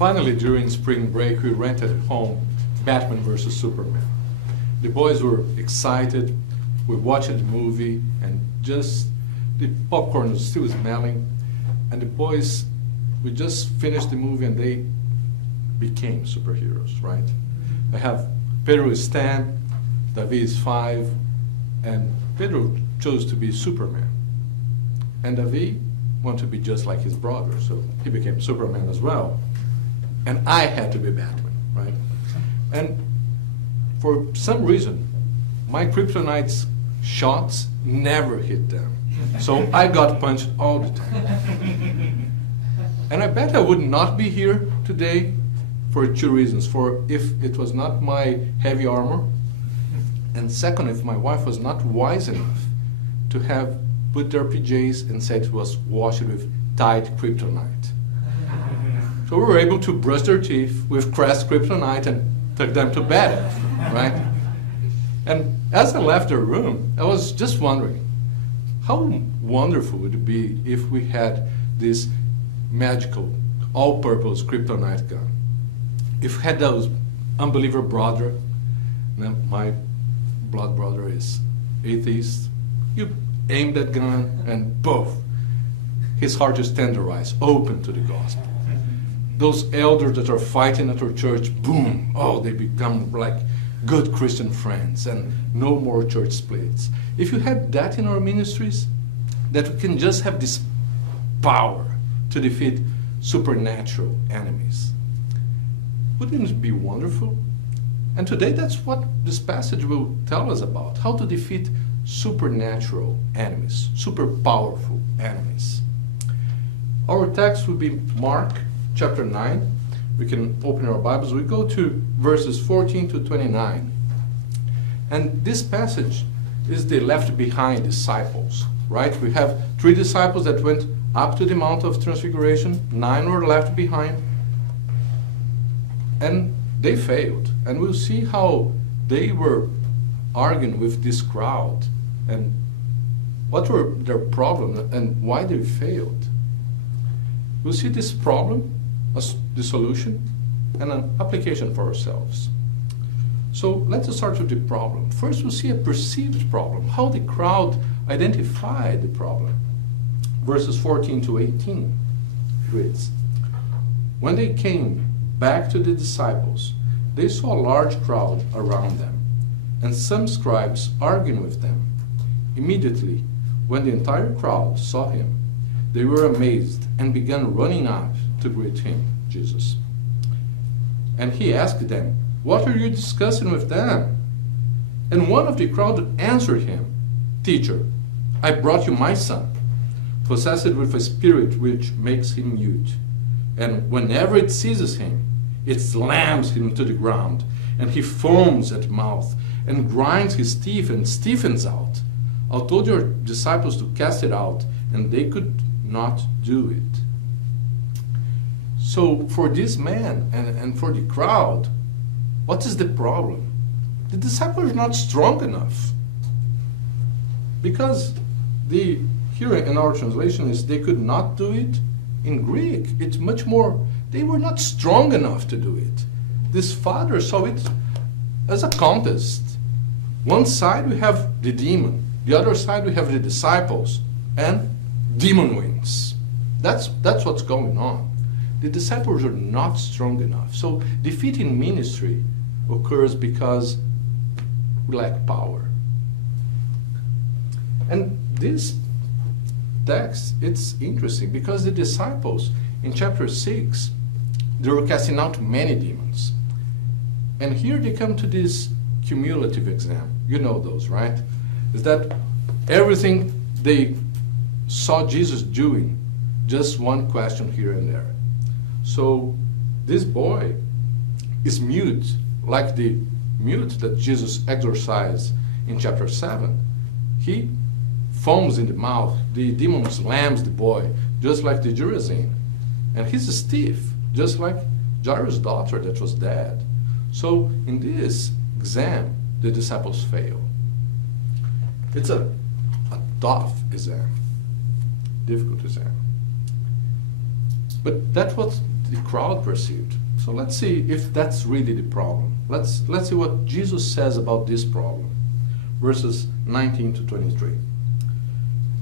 Finally, during spring break, we rented at home Batman vs. Superman. The boys were excited. We watched the movie, and just the popcorn was still smelling. And the boys, we just finished the movie, and they became superheroes, right? I have Pedro is 10, David is 5, and Pedro chose to be Superman. And David wanted to be just like his brother, so he became Superman as well. And I had to be Batman, right? And for some reason, my kryptonite shots never hit them. So I got punched all the time. And I bet I would not be here today for two reasons. For if it was not my heavy armor, and second, if my wife was not wise enough to have put their PJs and said it was washed with Tide kryptonite. So we were able to brush their teeth with Crest kryptonite and took them to bed, right? And as I left the room, I was just wondering, how wonderful would it be if we had this magical, all-purpose kryptonite gun? If we had those unbeliever brother, my blood brother is atheist, you aim that gun and both, his heart is tenderized, open to the gospel. Those elders that are fighting at our church, boom, oh, they become like good Christian friends and no more church splits. If you had that in our ministries, that we can just have this power to defeat supernatural enemies, wouldn't it be wonderful? And today that's what this passage will tell us about, how to defeat supernatural enemies, super powerful enemies. Our text will be Mark chapter 9. We can open our Bibles. We go to verses 14 to 29. And this passage is the left behind disciples, right? We have 3 disciples that went up to the Mount of Transfiguration. 9 were left behind. And they failed. And we'll see how they were arguing with this crowd and what were their problems and why they failed. We'll see this problem as the solution and an application for ourselves. So let's start with the problem. First, we'll see a perceived problem, how the crowd identified the problem. Verses 14 to 18 reads, "When they came back to the disciples, they saw a large crowd around them, and some scribes arguing with them. Immediately, when the entire crowd saw him, they were amazed and began running up to greet him, Jesus. And he asked them, 'What are you discussing with them?' And one of the crowd answered him, 'Teacher, I brought you my son, possessed with a spirit which makes him mute. And whenever it seizes him, it slams him to the ground, and he foams at mouth, and grinds his teeth and stiffens out. I told your disciples to cast it out, and they could not do it.'" So for this man and for the crowd, what is the problem? The disciples are not strong enough. Because here in our translation is they could not do it. In Greek, it's much more, they were not strong enough to do it. This father saw it as a contest. One side we have the demon, the other side we have the disciples, and demon wins. That's what's going on. The disciples are not strong enough. So defeat in ministry occurs because we lack power. And this text, it's interesting because the disciples in chapter 6, they were casting out many demons. And here they come to this cumulative exam. You know those, right? Is that everything they saw Jesus doing, just one question here and there. So this boy is mute, like the mute that Jesus exorcised in chapter 7. He foams in the mouth, the demon slams the boy, just like the Gerasene. And he's stiff, just like Jairus' daughter that was dead. So in this exam, the disciples fail. It's a tough exam, difficult exam. But that's what the crowd perceived. So let's see if that's really the problem. Let's see what Jesus says about this problem. Verses 19 to 23.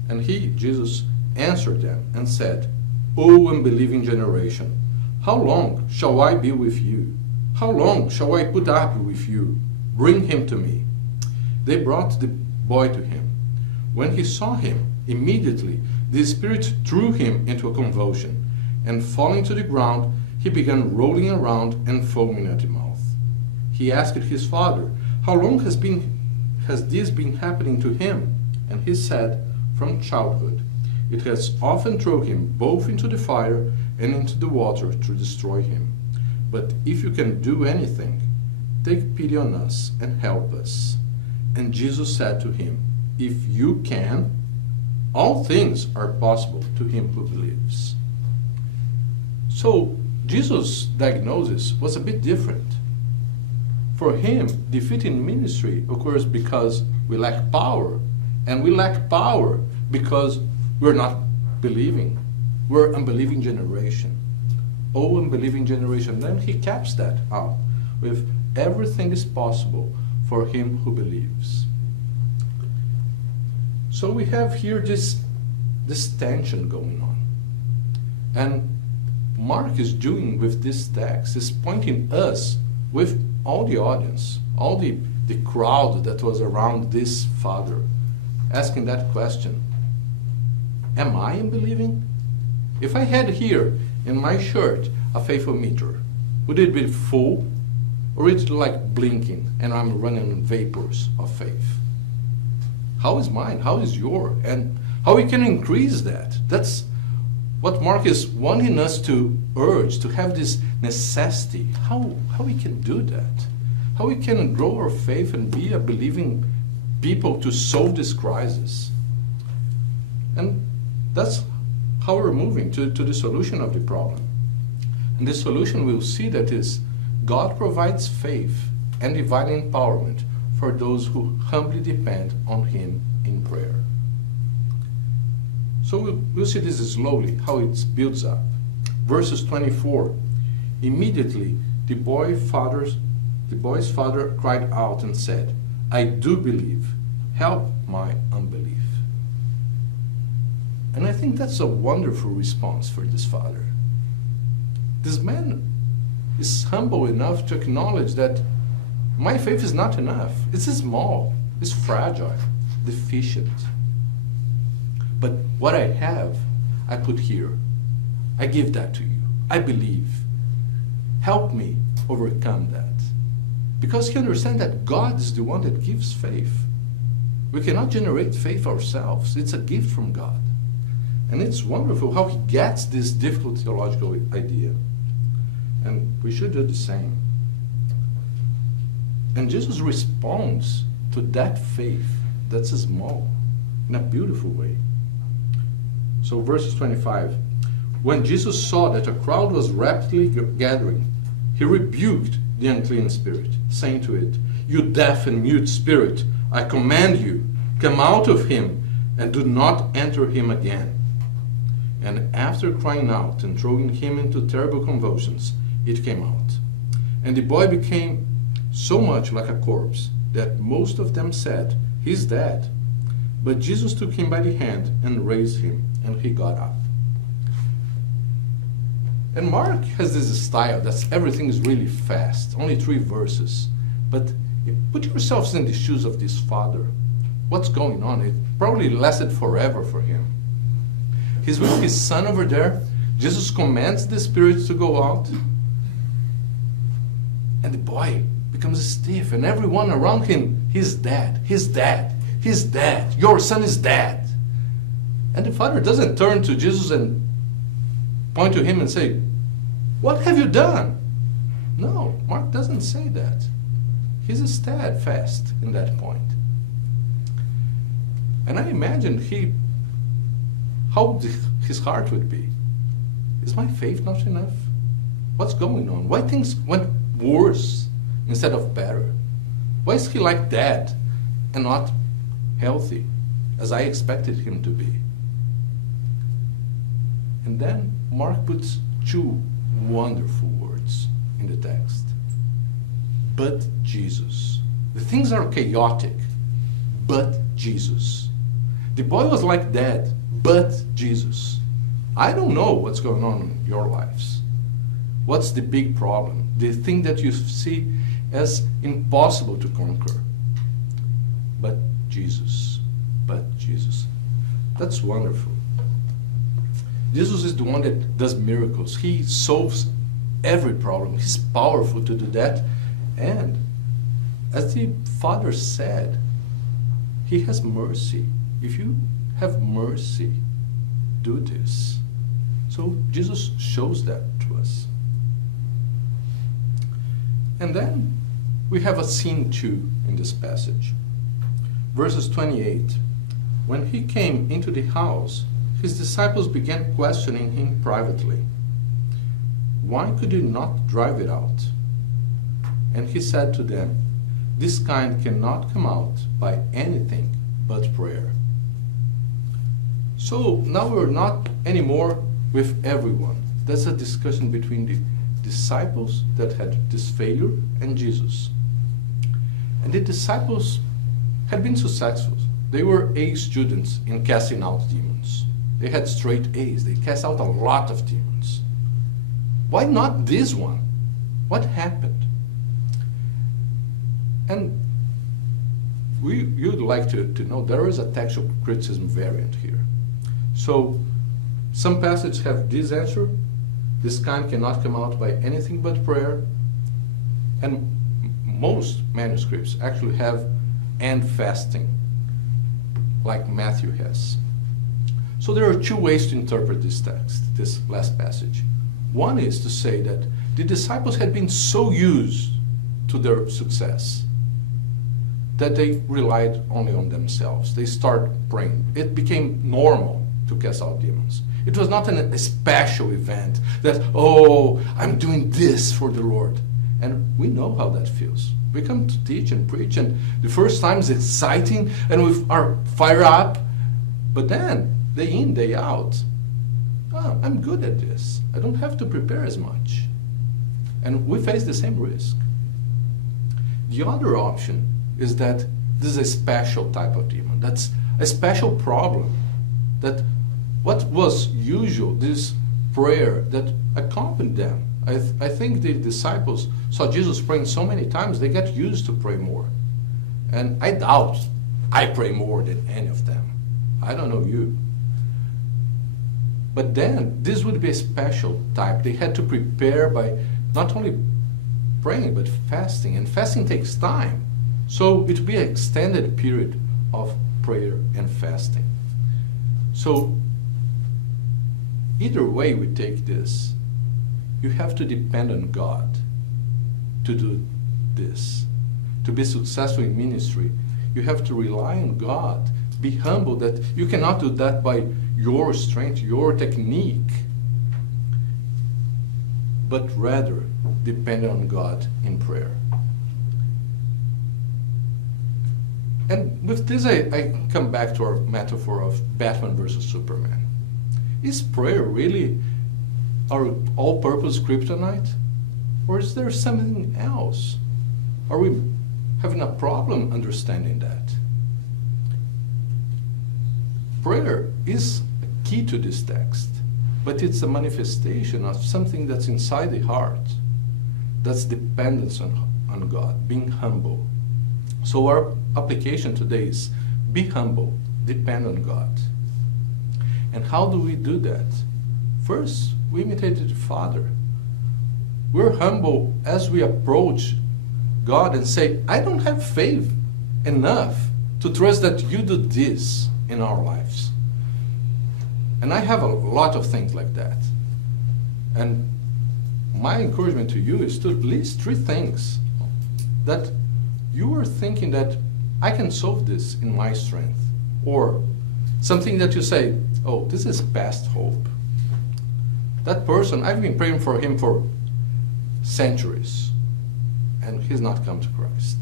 And Jesus answered them and said, O unbelieving generation, how long shall I be with you? How long shall I put up with you? Bring him to me. They brought the boy to him. When he saw him, immediately the spirit threw him into a convulsion, and falling to the ground, he began rolling around and foaming at the mouth. He asked his father, How long has this been happening to him? And he said, From childhood. It has often thrown him both into the fire and into the water to destroy him. But if you can do anything, take pity on us and help us. And Jesus said to him, If you can, all things are possible to him who believes. So Jesus' diagnosis was a bit different. For him, defeat in ministry occurs because we lack power. And we lack power because we're not believing. We're unbelieving generation. Oh, unbelieving generation. Then he caps that out with everything is possible for him who believes. So we have here this tension going on. And Mark is doing with this text is pointing us with all the audience, all the crowd that was around this father, asking that question. Am I unbelieving? If I had here in my shirt a faithful meter, would it be full or it's like blinking and I'm running on vapors of faith? How is mine? How is yours? And how we can increase that? That's what Mark is wanting us to urge, to have this necessity. How we can do that? How we can grow our faith and be a believing people to solve this crisis? And that's how we're moving to the solution of the problem. And the solution we'll see that is God provides faith and divine empowerment for those who humbly depend on him in prayer. So we'll see this slowly, how it builds up. Verses 24. Immediately the boy's father cried out and said, I do believe. Help my unbelief. And I think that's a wonderful response for this father. This man is humble enough to acknowledge that my faith is not enough. It's small, it's fragile, deficient. But what I have, I put here. I give that to you. I believe. Help me overcome that. Because he understands that God is the one that gives faith. We cannot generate faith ourselves. It's a gift from God. And it's wonderful how he gets this difficult theological idea. And we should do the same. And Jesus responds to that faith that's small in a beautiful way. So verses 25. When Jesus saw that a crowd was rapidly gathering, he rebuked the unclean spirit, saying to it, You deaf and mute spirit, I command you, come out of him and do not enter him again. And after crying out and throwing him into terrible convulsions, it came out. And the boy became so much like a corpse that most of them said, He's dead. But Jesus took him by the hand and raised him, and he got up. And Mark has this style that everything is really fast, only 3 verses. But put yourselves in the shoes of this father. What's going on? It probably lasted forever for him. He's with his son over there. Jesus commands the spirits to go out. And the boy becomes stiff, and everyone around him, he's dead, he's dead, he's dead, your son is dead. And the father doesn't turn to Jesus and point to him and say, What have you done? No, Mark doesn't say that. He's steadfast in that point. And I imagine how his heart would be. Is my faith not enough? What's going on? Why things went worse instead of better? Why is he like that and not healthy as I expected him to be? And then Mark puts 2 wonderful words in the text. But Jesus. The things are chaotic, but Jesus. The boy was like that, but Jesus. I don't know what's going on in your lives. What's the big problem? The thing that you see as impossible to conquer. But Jesus. But Jesus. That's wonderful. Jesus is the one that does miracles. He solves every problem. He's powerful to do that. And as the Father said, He has mercy. If you have mercy, do this. So Jesus shows that to us. And then we have a scene 2 in this passage. Verses 28. When He came into the house, His disciples began questioning Him privately. Why could you not drive it out? And He said to them, this kind cannot come out by anything but prayer. So now we're not anymore with everyone. That's a discussion between the disciples that had this failure and Jesus. And the disciples had been successful. They were A students in casting out demons. They had straight A's. They cast out a lot of demons. Why not this one? What happened? And you'd like to know there is a textual criticism variant here. So some passages have this answer. This kind cannot come out by anything but prayer. And most manuscripts actually have and fasting, like Matthew has. So there are two ways to interpret this text, this last passage. One is to say that the disciples had been so used to their success that they relied only on themselves. They started praying. It became normal to cast out demons. It was not a special event that, oh, I'm doing this for the Lord. And we know how that feels. We come to teach and preach, and the first time is exciting, and we are fired up. But then, day in, day out, I'm good at this. I don't have to prepare as much. And we face the same risk. The other option is that this is a special type of demon. That's a special problem. That what was usual, this prayer that accompanied them. I think the disciples saw Jesus praying so many times, they got used to pray more. And I doubt I pray more than any of them. I don't know you. But then, this would be a special type. They had to prepare by not only praying, but fasting. And fasting takes time. So it would be an extended period of prayer and fasting. So, either way we take this, you have to depend on God to do this. To be successful in ministry, you have to rely on God. Be humble that you cannot do that by your strength, your technique, but rather depend on God in prayer. And with this, I come back to our metaphor of Batman versus Superman. Is prayer really our all-purpose kryptonite? Or is there something else? Are we having a problem understanding that? Prayer is key to this text, but it's a manifestation of something that's inside the heart. That's dependence on God, being humble. So our application today is be humble, depend on God. And how do we do that? First, we imitated the Father. We're humble as we approach God and say, I don't have faith enough to trust that you do this in our lives. And I have a lot of things like that. And my encouragement to you is to list 3 things that you are thinking that I can solve this in my strength. Or something that you say, oh, this is past hope. That person, I've been praying for him for centuries, and he's not come to Christ.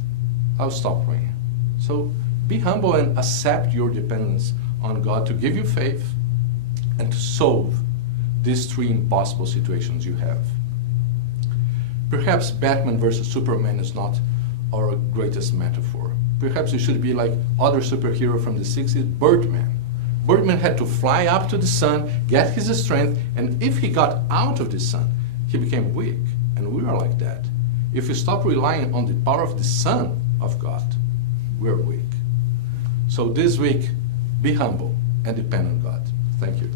I'll stop praying. So be humble and accept your dependence on God to give you faith and to solve these 3 impossible situations you have. Perhaps Batman versus Superman is not our greatest metaphor. Perhaps it should be like other superhero from the 60s, Birdman. Birdman had to fly up to the sun, get his strength, and if he got out of the sun, he became weak. And we are like that. If we stop relying on the power of the Son of God, we're weak. So this week, be humble and depend on God. Thank you.